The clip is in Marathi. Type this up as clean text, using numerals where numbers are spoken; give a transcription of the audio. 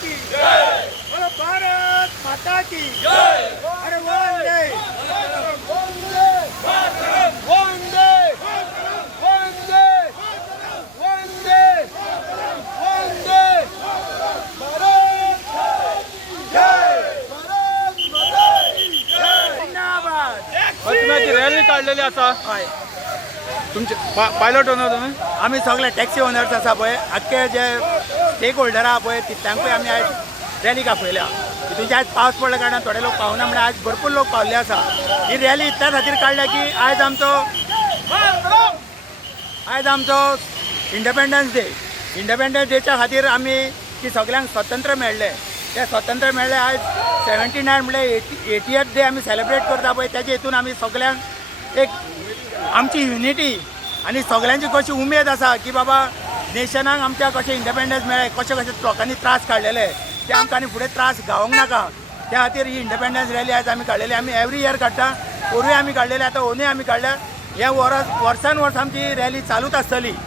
की बोलो भारत माता की अरे वंदे वंदे वंदे वंदे वंदे वंदे भारत जय भारत माता की जय जिंदाबाद तुम्ही रॅली काढलेली असा हय तुमचे पायलट होणार तुम्ही आम्ही सगळे टॅक्सी ओनर्स आसा पळय आख्खे जे स्टेक होल्डर आहा पळय तांकांय आमी आयज रॅलीक आपयल्या हितून आयज पावस पडल्या कारणान थोडे लोक पावना म्हणल्यार आयज भरपूर लोक पावल्ले आसा ही रॅली त्या खातीर काडल्या की आयज आमचो इंडिपेंडन्स डेच्या खातीर आमी की सगळ्यांक स्वतंत्र मेळ्ळें ते स्वतंत्र मेळ्ळें आयज 79 म्हणल्यार 80th डे आमी सेलेब्रेट करता पळय तेजे हितून आमी सगळ्यांक एक आमची युनिटी आनी सगळ्यांची कशी उमेद आसा की बाबा नेशनाक आमच्या कशें इंडिपेंडन्स मेळ्ळें कशें लोकांनी त्रास काडलेले ते आमकां आनी फुडें त्रास गावोंक नाका त्या खातीर ही इंडिपेंडन्स रॅली आयज आमी काडलेली आमी एवरी इयर काडटा पोरूय आमी काडलेली आतां ओनूय आमी काडल्या हे वर्सान वर्स आमची रॅली चालूच आसतली